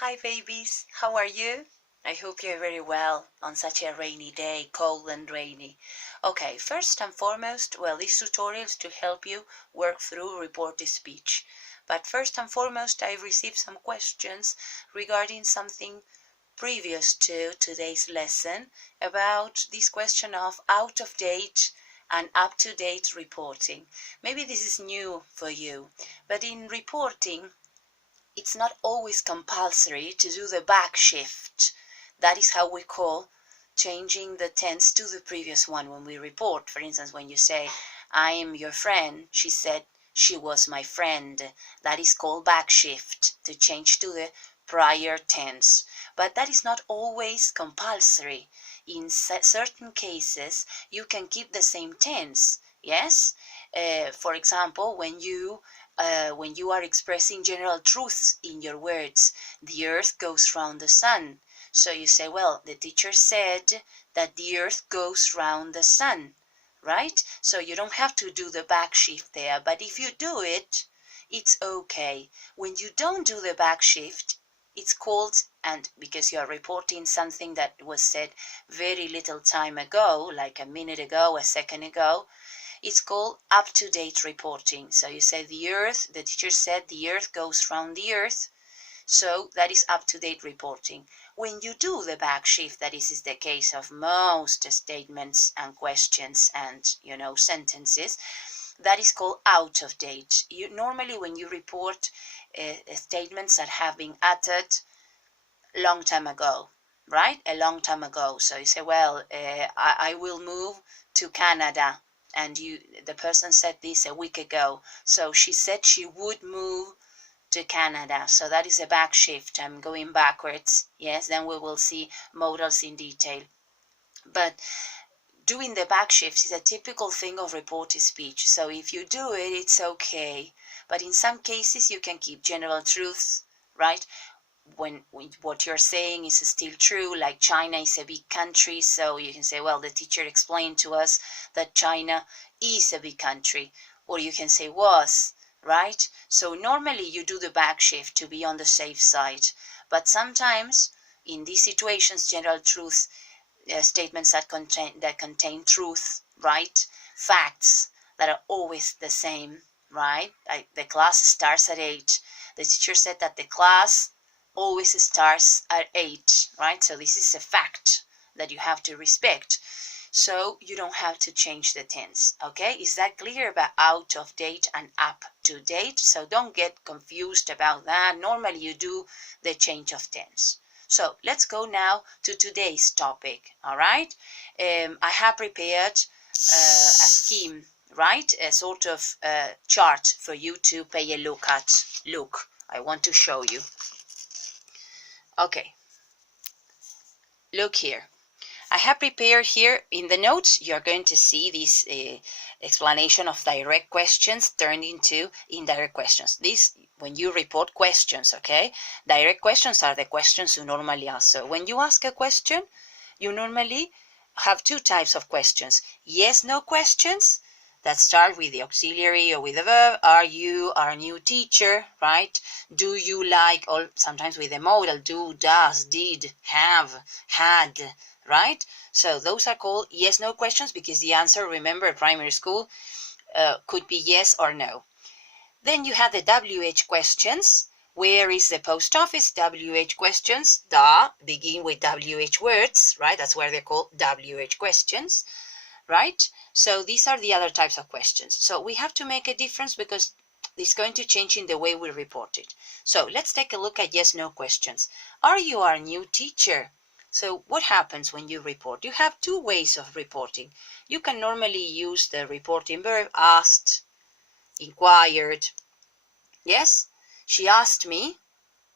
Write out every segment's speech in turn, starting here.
Hi babies, how are you? I hope you're very well on such a rainy day, cold and rainy. Okay, first and foremost, well, this tutorial is to help you work through reported speech. But first and foremost, I received some questions regarding something previous to today's lesson about this question of out of date and up-to-date reporting. Maybe this is new for you, but in reporting, it's not always compulsory to do the back shift. That is how we call changing the tense to the previous one when we report. For instance, when you say, I am your friend, she said, she was my friend. That is called back shift, to change to the prior tense. But that is not always compulsory. In certain cases, you can keep the same tense. Yes? For example, when you are expressing general truths in your words, the earth goes round the sun. So you say, well, the teacher said that the earth goes round the sun, right? So you don't have to do the back shift there, but if you do it, it's okay. When you don't do the back shift, it's called, and because you are reporting something that was said very little time ago, like a minute ago, a second ago, it's called up-to-date reporting. So you say the teacher said the earth goes round the earth. So that is up-to-date reporting. When you do the back shift, that is the case of most statements and questions and, sentences, that is called out of date. Normally when you report statements that have been uttered long time ago, right? A long time ago. So you say, well, I will move to Canada. And the person said this a week ago. So she said she would move to Canada. So that is a back shift. I'm going backwards. Yes, then we will see modals in detail. But doing the back shift is a typical thing of reported speech. So if you do it, it's okay. But in some cases, you can keep general truths, right? When what you're saying is still true, like China is a big country, so you can say, well, the teacher explained to us that China is a big country, or you can say was, right? So normally you do the back shift to be on the safe side, but sometimes in these situations, general truth statements that contain truth, right? Facts that are always the same, right? Like the class starts at 8. The teacher said that the class always starts at 8, right? So this is a fact that you have to respect. So you don't have to change the tense, okay? Is that clear about out of date and up to date? So don't get confused about that. Normally you do the change of tense. So let's go now to today's topic, all right? I have prepared a scheme, right? A sort of chart for you to pay a look at. Look, I want to show you. Okay, look here. I have prepared here in the notes, you're going to see this explanation of direct questions turned into indirect questions. This, when you report questions, okay? Direct questions are the questions you normally ask. So when you ask a question, you normally have two types of questions. Yes, no questions that start with the auxiliary or with the verb. Are you our new teacher, right? Do you like, or sometimes with the modal, do, does, did, have, had, right? So those are called yes, no questions because the answer, remember, primary school, could be yes or no. Then you have the WH questions. Where is the post office? WH questions. Begin with WH words, right? That's where they're called WH questions, right? So these are the other types of questions. So we have to make a difference because it's going to change in the way we report it. So let's take a look at yes, no questions. Are you our new teacher? So what happens when you report? You have two ways of reporting. You can normally use the reporting verb asked, inquired. Yes, she asked me.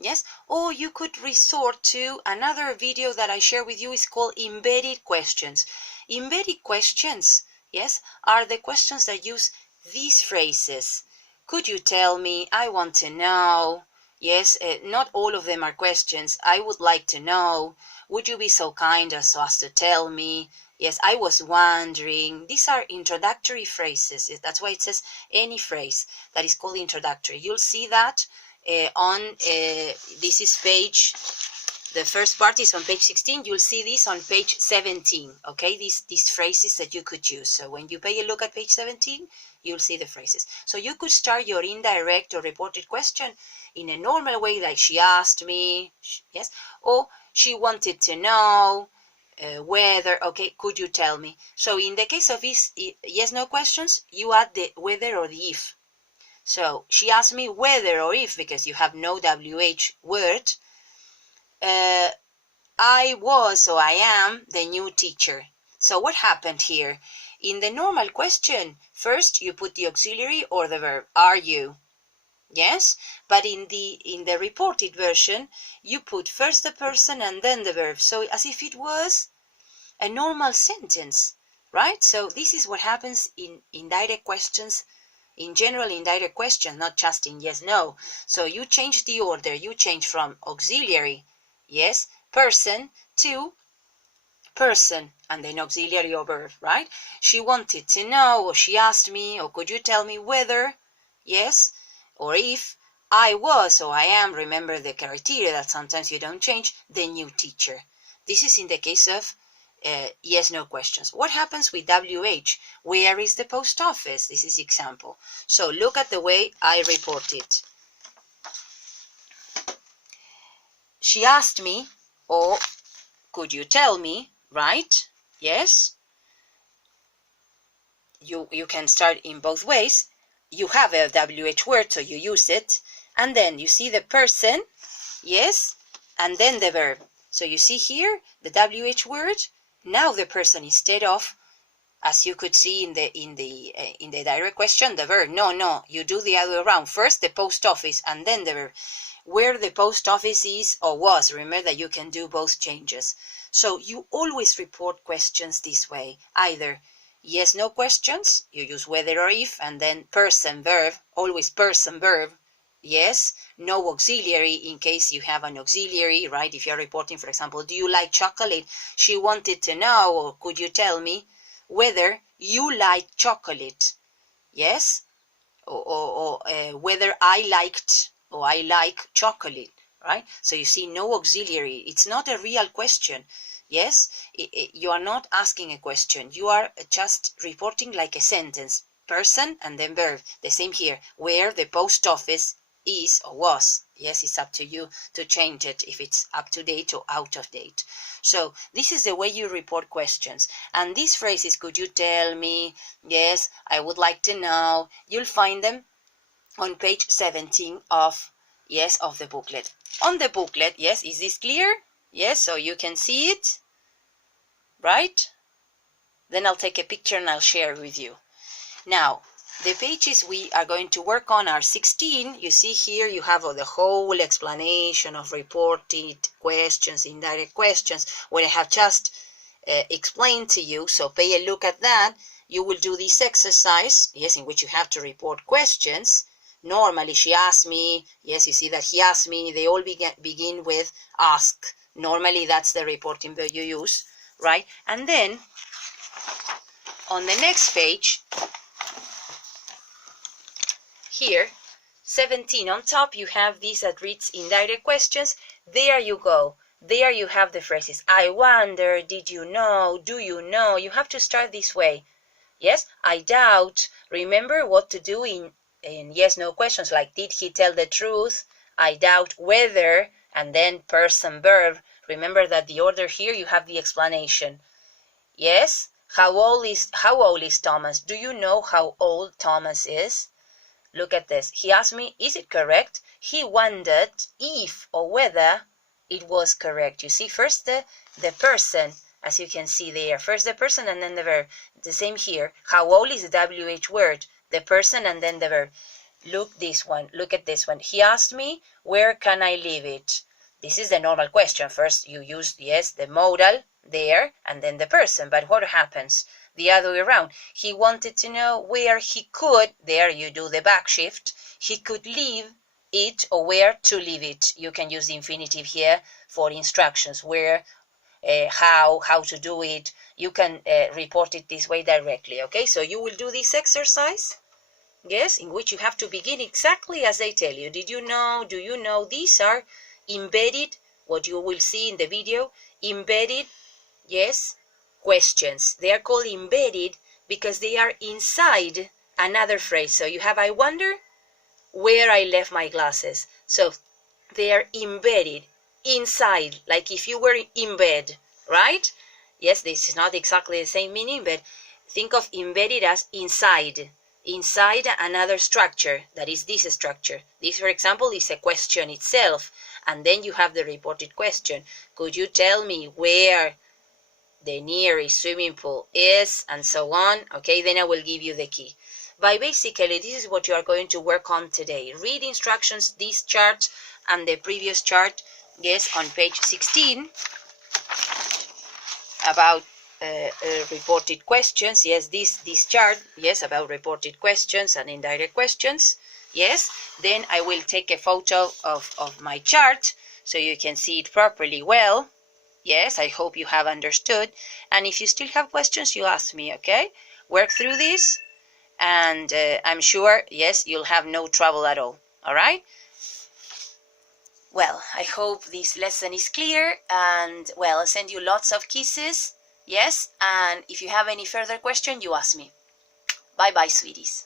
Yes, or you could resort to another video that I share with you. Is called embedded questions. Embedded questions, yes, are the questions that use these phrases. Could you tell me? I want to know. Yes, not all of them are questions. I would like to know. Would you be so kind as to tell me? Yes, I was wondering. These are introductory phrases. That's why it says any phrase that is called introductory. You'll see that this is page, the first part is on page 16. You'll see this on page 17, okay? These phrases that you could use. So when you pay a look at page 17, you'll see the phrases. So you could start your indirect or reported question in a normal way, like she asked me, yes, or she wanted to know whether, okay, could you tell me? So in the case of yes, no questions, you add the whether or the if. So she asked me whether or if, because you have no WH word, I was or I am the new teacher. So what happened here? In the normal question, first you put the auxiliary or the verb, are you? Yes, but in the reported version, you put first the person and then the verb. So as if it was a normal sentence, right? So this is what happens in indirect questions, in general indirect questions, not just in yes, no. So you change the order, you change from auxiliary, yes, person, to person, and then auxiliary or verb, right? She wanted to know, or she asked me, or could you tell me whether, yes, or if I was or I am, remember the criteria that sometimes you don't change, the new teacher. This is in the case of yes, no questions. What happens with WH? Where is the post office? This is example. So look at the way I report it. She asked me, or could you tell me, right? Yes. You can start in both ways. You have a WH word, so you use it. And then you see the person, yes, and then the verb. So you see here the WH word. Now the person instead of, as you could see in the direct question, the verb. No, you do the other way around. First the post office and then the verb. Where the post office is or was. Remember that you can do both changes. So you always report questions this way. Either yes, no questions, you use whether or if, and then person, verb, always person, verb. Yes, no auxiliary in case you have an auxiliary, right? If you're reporting, for example, do you like chocolate? She wanted to know, or could you tell me whether you like chocolate? Yes, or whether I liked or I like chocolate, right? So you see, no auxiliary. It's not a real question. Yes, you are not asking a question. You are just reporting like a sentence, person and then verb. The same here, where the post office is or was. Yes, it's up to you to change it if it's up to date or out of date. So this is the way you report questions. And these phrases, could you tell me? Yes, I would like to know. You'll find them on page 17 of the booklet. On the booklet, yes, is this clear? Yes, so you can see it, right? Then I'll take a picture and I'll share with you. Now, the pages we are going to work on are 16. You see here you have the whole explanation of reported questions, indirect questions, what I have just explained to you. So pay a look at that. You will do this exercise, yes, in which you have to report questions. Normally, she asked me. Yes, you see that he asked me. They all begin with ask. Normally, that's the reporting verb you use, right? And then, on the next page, here, 17 on top, you have this that reads indirect questions. There you go. There you have the phrases. I wonder, did you know, do you know? You have to start this way. Yes, I doubt. Remember what to do in yes, no questions, like did he tell the truth? I doubt whether, and then person, verb. Remember that the order here, you have the explanation. Yes, how old is Thomas? Do you know how old Thomas is? Look at this. He asked me, is it correct? He wondered if or whether it was correct. You see, first the person, as you can see there. First the person and then the verb. The same here. How old is the WH word? The person and then the verb. Look this one. Look at this one. He asked me, where can I leave it? This is the normal question. First you use, yes, the modal there and then the person. But what happens? The other way around. He wanted to know where he could, there you do the back shift, he could leave it or where to leave it. You can use the infinitive here for instructions, where, how to do it. You can report it this way directly, okay? So you will do this exercise yes, in which you have to begin exactly as they tell you. Did you know? Do you know? These are embedded, what you will see in the video, embedded, yes, questions. They are called embedded because they are inside another phrase. So you have, I wonder where I left my glasses. So they are embedded inside, like if you were in bed, right? Yes, this is not exactly the same meaning, but think of embedded as inside another structure, that is this structure. This, for example, is a question itself, and then you have the reported question. Could you tell me where the nearest swimming pool is, and so on? Okay, then I will give you the key. But basically, this is what you are going to work on today. Read instructions, this chart and the previous chart, yes, on page 16, about reported questions. Yes, this chart, yes, about reported questions and indirect questions. Yes, then I will take a photo of my chart so you can see it properly well. Yes, I hope you have understood. And if you still have questions, you ask me, okay? Work through this, and I'm sure, yes, you'll have no trouble at all. All right? Well, I hope this lesson is clear, and well, I'll send you lots of kisses. Yes, and if you have any further question, you ask me. Bye bye, sweeties.